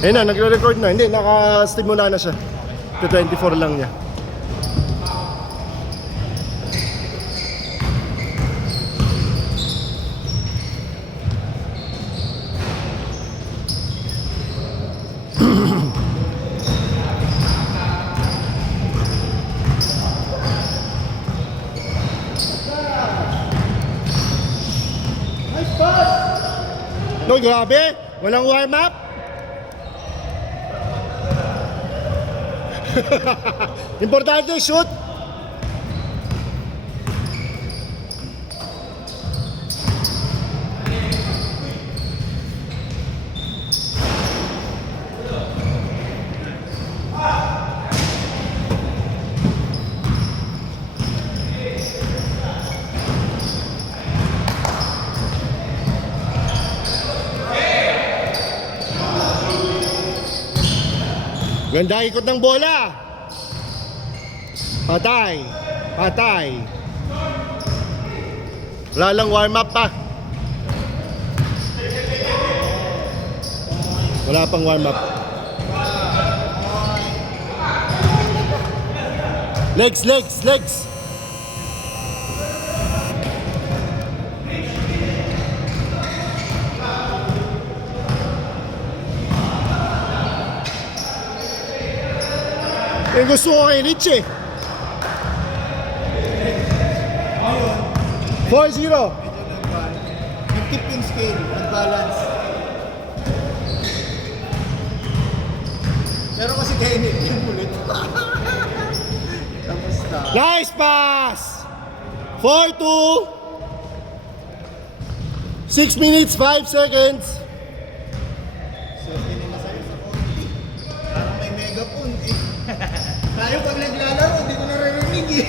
Ayun na, nagre-record na. Hindi, naka-stimula na siya. 24 lang niya. No, grabe. Walang warm up. Importante, shoot. Ganda ikot ng bola. Patay. Patay. Wala lang warm up pa. Wala pang warm up. Legs, legs, legs. Eh, gusto ko kay Rich eh. 4-0. Yung tip yung scale, nag-balance. Pero kasi kaya yung ulit. Kamusta? Nice pass! 4-2. 6 minutes, 5 seconds. So, pinila sa'yo sa konti. Parang may megaphone eh. Tayo pag naglalaro, hindi ko naririnig eh.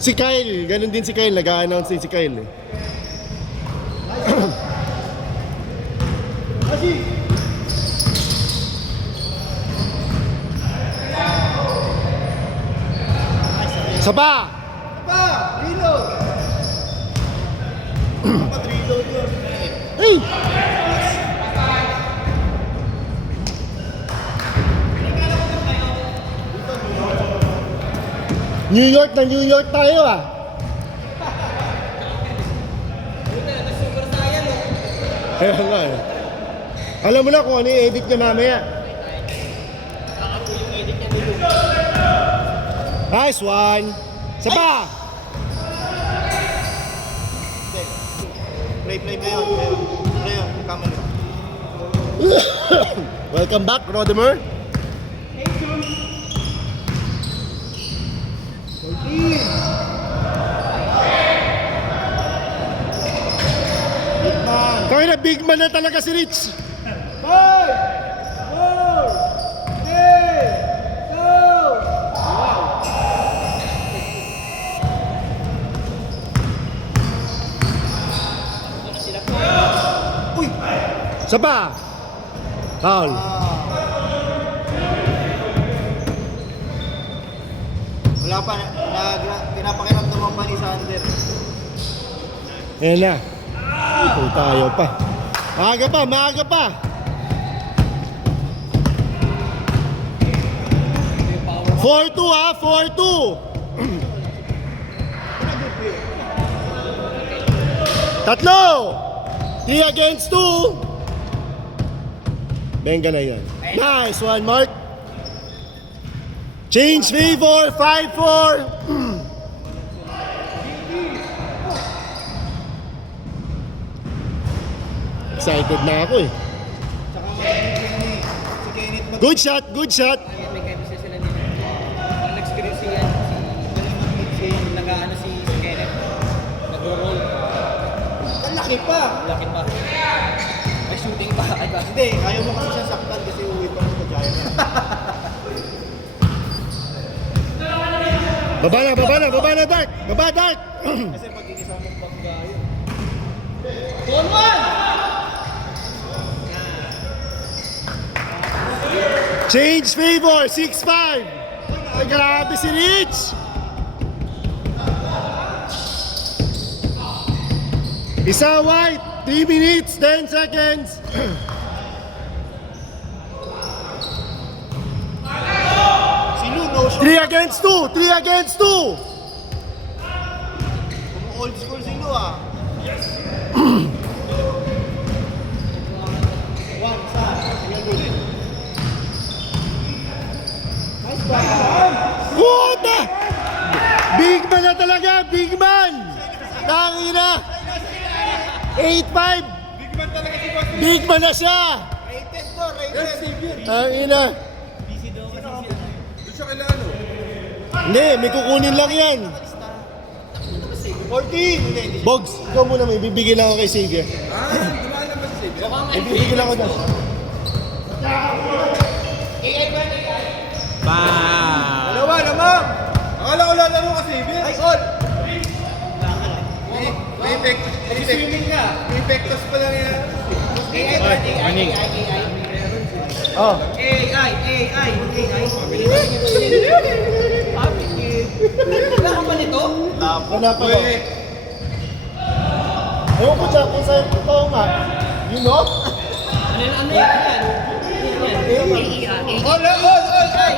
Si Kyle, ganun din si Kyle, nag-a-announce din si Kyle eh. Saba! Pa! Reload! Dapat reload yun. Hey! New York na New York tayo ah. Kaya nga eh. Alam mo na kung ano yung edit niya mamaya. Nice one. Isa pa. Play yun. Play yun, camera. Welcome back, Rodimer. Kaya na big man na talaga si Rich. 5, 4, 3, 2, 1. Uy! Isa pa. Foul. Wala pa, pinapakiramdaman pa ni Sander. Ayan na. Ito tayo pa. Maaga pa, maaga pa. Four-2 ha, 4-2. Tatlo. 3 against 2. Benga na yan. Nice one, Mark. Change favor, 5-4. Excited na ako eh. Good shot, good shot. May chemistry sila nila. Ang nag-experience si nag-ano si Kenneth. Nag-roll. Ang laki pa! Laki pa. May shooting pa. Hindi, ayaw mo kasi siya saktan kasi uwi pa mo sa Giant. Baba na, Dark. Baba, Dark. Kasi pag inisama mo bangga yun. One one! Change favor, 6-5. Ay, grabe si Rich. Isa white, 3 minutes, 10 seconds. 3 against 2! 3 against 2! Old school sino ah. One, isa. Tingnan mo ulit. Nice one. Puta! Big man na talaga! Big man! Tangina! 8-5! Big man talaga si Boss. Big man na siya! Rated to, rated. Tangina! Doon siya kailangan o. Hindi, may kukunin lang yan. 14! Hindi. Bogs, ikaw muna, may bibigyan lang ako kay Sige. Dumaan lang ba si Xavier? May bibigyan lang ako daw. Dalawa naman! Akala ko lalaro ka Xavier. Ay, all! May effect. Swimming ka. May effectos pa lang yan. Oh, AI. Wala ka ba nito? wala pa ba? Ewan ko dyan kung saan totoo nga. You know? Ano yan? All! Ay!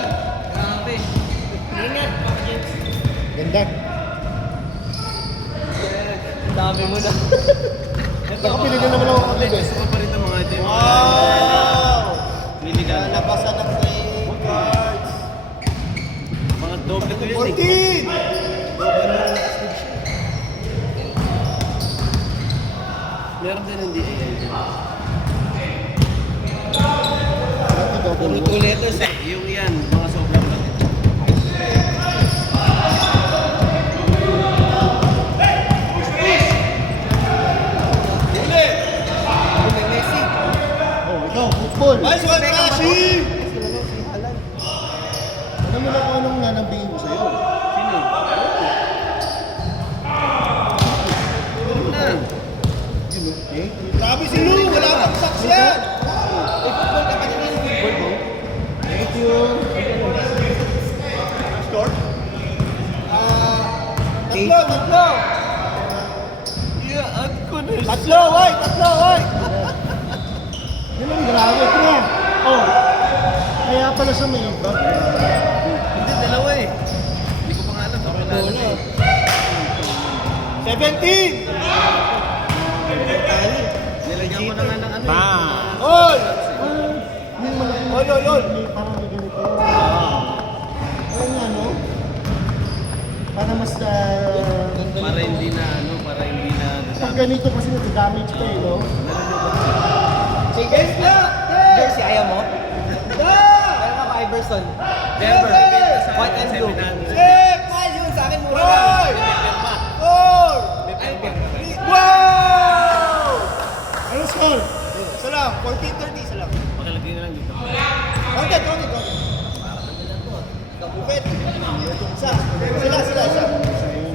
Grabe. Ingat, Papa Jens. Ganda. Dami mo na. Nakapili na naman ako kami, guys. Wow! Nabasa ng playing cards. Mga doble ko 14! Meron din hindi Double Two letters eh. Yung yan, mga sobrang lang. Messi. Oh, ikaw, football. Nice one, Kashi! Alam mo na kung anong nanambingin ko sa'yo. Sino? Na. Grabe si Lou! Wala kang saks yan! Thank you. Score? Tatlo! Iyaan ko na. Tatlo, oy! Yun ang grabe, pre. Oh, kaya pala siya may iba. Hindi, dalawa eh. Hindi ko pa nga alam. Okay na. 17! Nilagyan ko na nga ng ano eh. All! Yung malaki. All! Parang may ganito. Oo nga, no? Para mas Para hindi na pag ganito kasi nag-damage pa eh, no? Sige na! Jersey, ayaw mo? Meron ako Iverson. Denver. White and blue. Six! Mahal yun sa akin mura Five! lang. Four! Ay, Wow! Ano score? Isa lang, 14-30, isa lang. Pakilagay na lang dito. Content. Kabukit. Isa.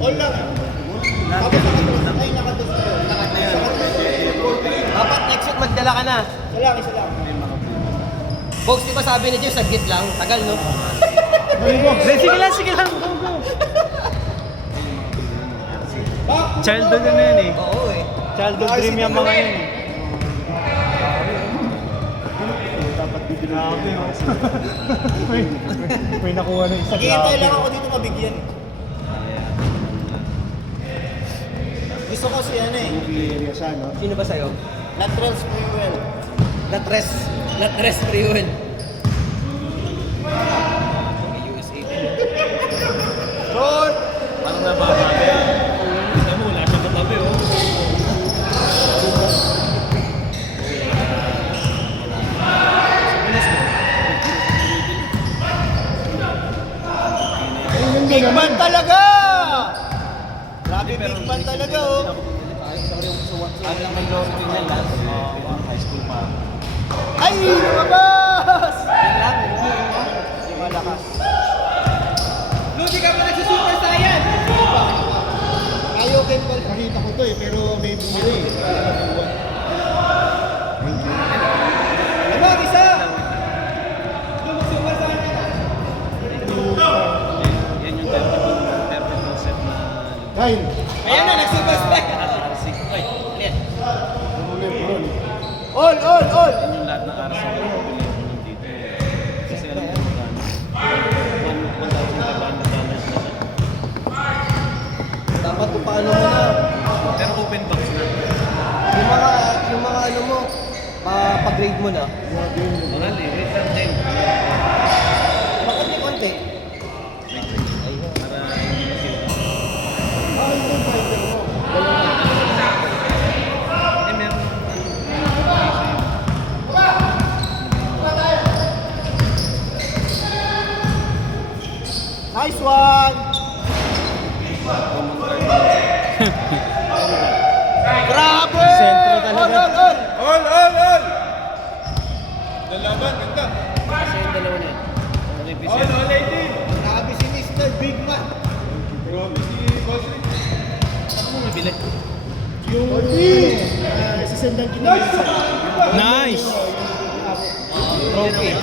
All lang. Tapos nakatos. Ay, nakatos. Dapat next week magdala ka na. Isa lang. Box, di ba sabi ni Jeff, saglit lang? Tagal, no? Sige lang. Go. Childhood na yan eh. Oo eh. Childhood dream yung mga yun. Dapat bibili ko. May nakuha ng isa. Hihintay lang ako dito mabigyan. Gusto ko si ano eh. Area siya, no? Sino ba sa'yo? Lateral Sprewell. Latres Priwen. USA. Short! Parang nabababi. Alam mo, wala siyang katabi, oh. Big man talaga! Grabe, big man talaga oh. Ano lang may loro din yan, last high school pa. Ay! Lumabas! Yan lang. Yung malakas. Ludi ka pa nagsusuper saiyan! Ayaw kin ko. Nakita ko to eh, pero may bumili. Ano, isa! Yan yung 30 set na... Kyle, Ayan na, nagsuper spec! All! Yan yung lahat ng RC na pinili ko dito. Kasi alam ko magkano. 1,000 muna. Mahal eh. Wait lang din. Bakit may konti? Para hindi na sila. Ito fighter mo. Eh, meron. Nice one! Grabe! Sentro talaga. All! Lalaban, ganda. Kasi yung dalawa na yun. Olympics All, yan. all 18. Grabe si Mr. Big Man. Grabe si Bosrick. Saan mo mabili? Yung isisendan kinalisa. Nice! Okay.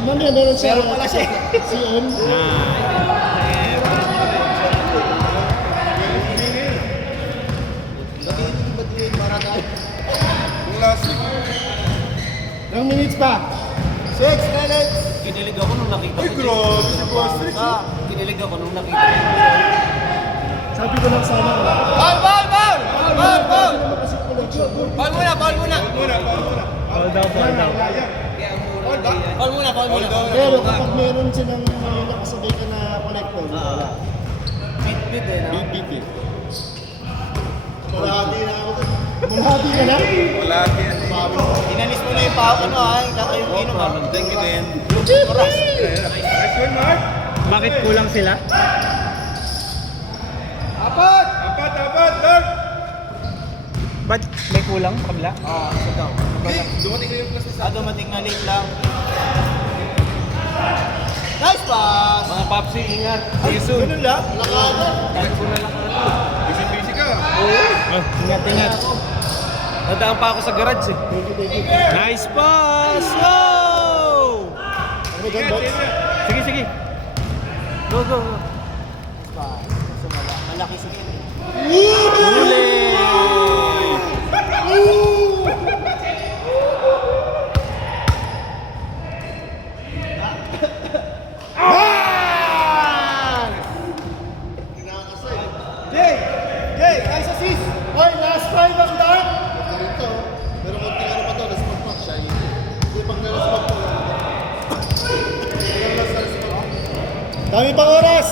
Mamaya meron siya. Meron pala siya. Si M. Batiin para tayo. Yung last week. Ilang minutes pa? 6 minutes! Kinilig ako nung nakita Ay, ko. grabe si Bosrick. Kinilig ako nung nakita ko. Sabi ko lang sana. Ball! Ball kasi collection. Ball muna! Paul muna. Hold down, hold down. Ball muna! Hold down. Pero kapag meron silang nakasabay ka na collector, wala. Bit eh, no? Bibit eh. Malahati na ako. Malahati ka na? Wala yan eh. Inalis mo na yung pao, ano ha? Yung inom ha? Thank you, Ben. Nice one, Mark. Bakit kulang sila? Apat, Dark. Ba't may kulang kabla? Sit down. Dumating na yung plus sa Dumating na late lang. Nice pass! Mga Papsi, ingat. Ay, ganun lang? Lakada. Dahil ko na lang ito. busy ka. Ingat. Nadaan pa ako sa garage eh. Nice pass! Wow! Ano dyan, boss? Sige. Go. Malaki si Ken. Huli! Jay! Nice assist! Hoy, last five ang dark! Ito, pero konting ano pa to, last month siya. Hindi pag last month to. Dami pang oras!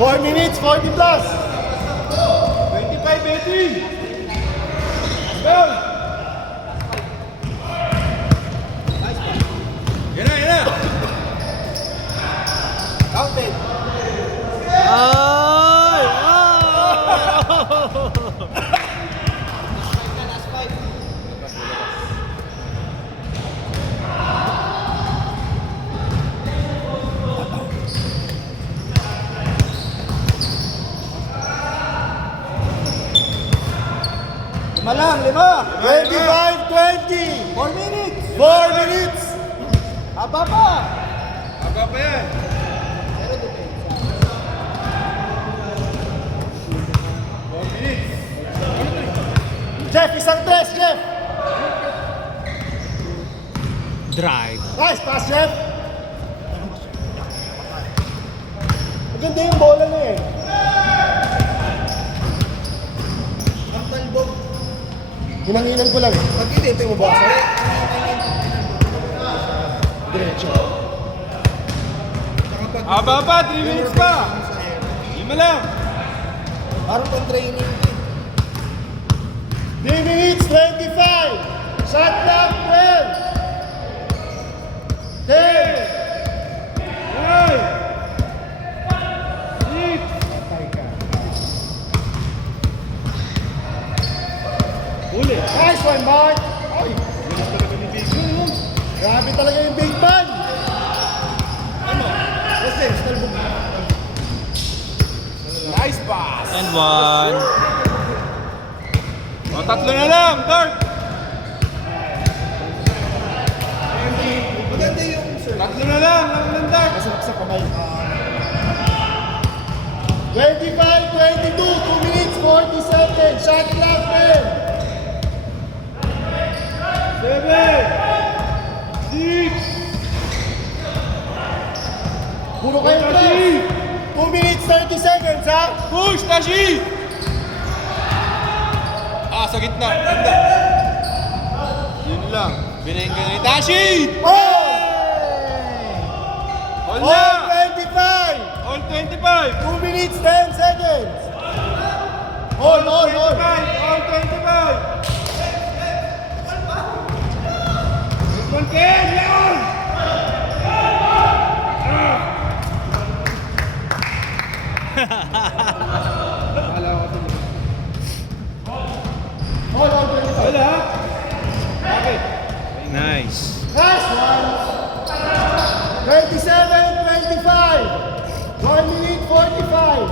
4 minutes, 40 plus! 25-80. Go! Yan na. Counted! Ay! Last five. Lima lang, 25-20! 4 minutes! 4 minutes! Haba pa! Aba pa yan. Pero depensa. 4 minutes. Jeff, isang tres, Jeff! Drive. Nice pass, Jeff! Maganda yung bola na eh. Ang talbog. Hinanginan ko lang eh. Pag hindi, ito yung box. Diretso. Aba pa, 3 minutes pa. 5 lang. Parang pang training. 3 minutes, 25! Shot clock, 12! 10! 9! Uli. Nice one, Mark! Ay, bilis talaga ni Big Man, no? Grabe talaga yung Big Man! Kasi, talbog. Nice pass. And one. O, 3 na lang, Dark. Maganda yung sir. 3 na lang Dark. Masarap sa kamay. 25, 22, 2 minutes, 40 seconds. Shot clock, 10! 7, 6, Puro kayo tres! 2 minutes, 30 seconds, ha? push, Tashi! sa gitna. Ganda. Yun lang. Binengga ni Tashi! All All na! 25! All 25! 2 minutes, 10 seconds! Hold, hold, hold! All 25! Good game, Leon! Hold, hold, 25. Wala ha? Bakit? Nice. Last one! 27, 25! 1 minute, 45!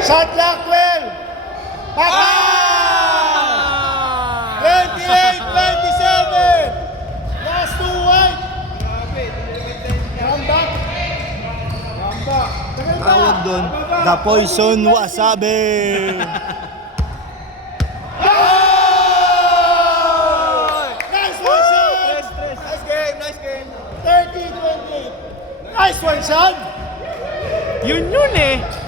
Shot clock 12! Pata! 28, 27! Last two white! Come back! Come back! Tagal pa! Tawag doon, the poison wasabi. Nice one, Sean! Nice game, nice game. 30, 28. Nice one, Sean! Yun eh.